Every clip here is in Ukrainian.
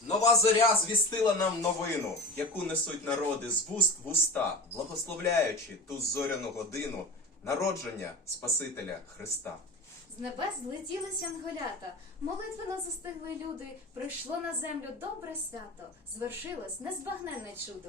Нова зоря звістила нам новину, яку несуть народи з вуст в уста, благословляючи ту зоряну годину народження Спасителя Христа. З небес злетілись янголята, молитвено застигли люди, прийшло на землю добре свято, звершилось незбагненне чудо.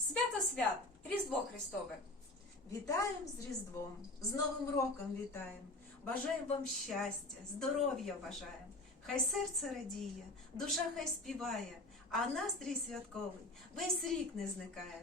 Свято свят, Різдво Христове. Вітаємо з Різдвом, з Новим роком вітаємо. Бажаємо вам щастя, здоров'я бажаємо. Хай серце радіє, душа хай співає, а настрій святковий весь рік не зникає.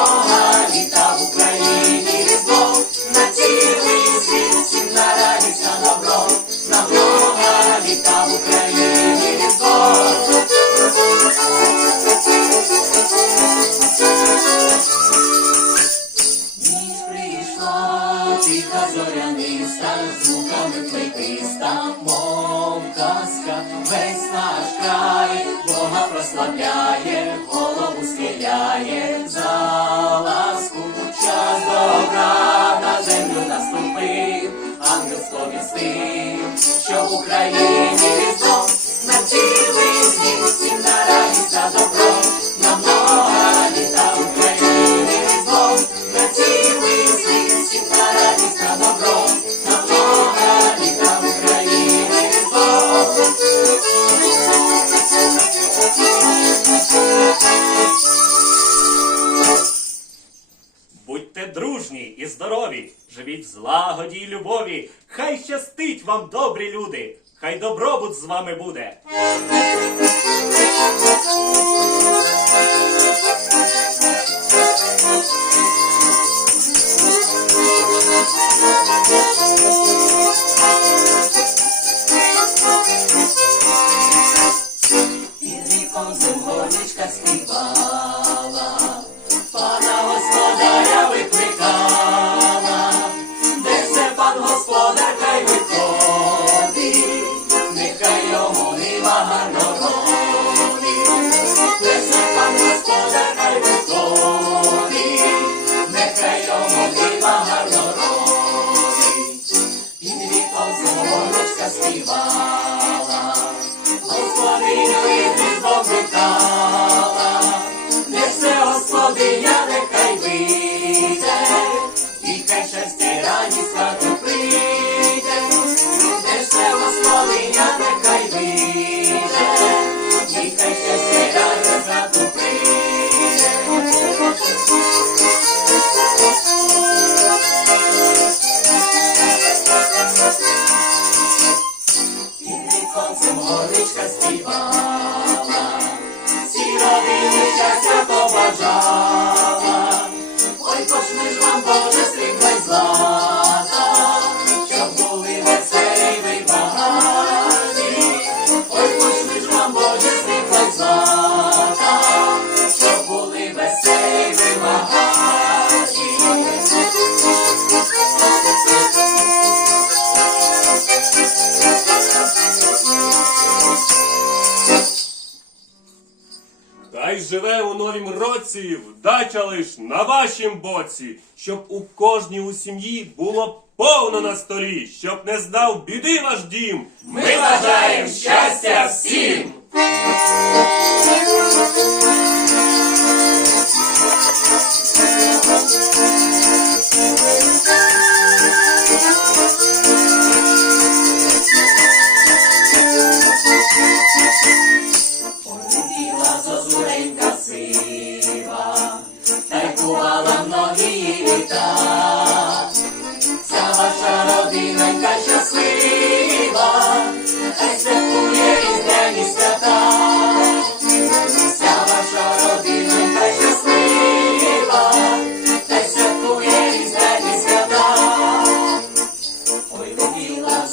тиха зоряниста, звуками плетиста, мов казка, весь наш край, Бога прославляє, голову схиляє, за ласку час добра на землю наступив, ангел сповістив, що в Україні різдво, на цілий світ всім на радість та добро, живіть в злагоді й любові. Хай щастить вам, добрі люди, хай добробут з вами буде. під сонцем голичка співала, сірові щастя побажала, ой, кожний ж вам Боже, зла. Хай живе у новім році, вдача лиш на вашім боці, щоб у кожній у сім'ї було повно на столі, щоб не здав біди ваш дім. Ми бажаємо щастя всім!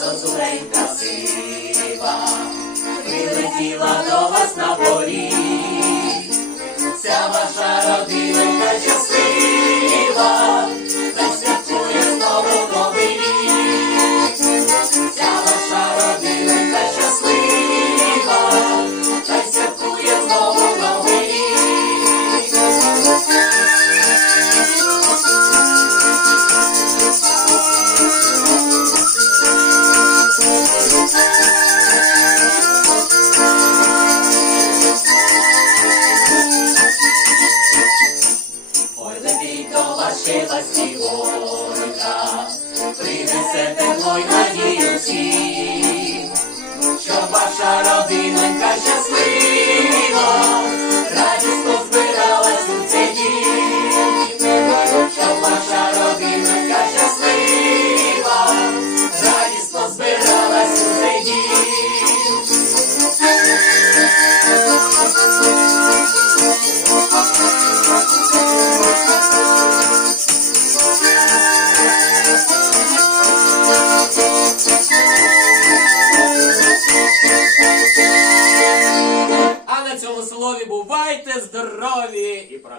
зозуленька сива, прилетіла до вас на поріг, вся ваша родина. родинонька щаслива.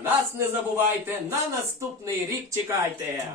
Нас не забувайте, на наступний рік чекайте.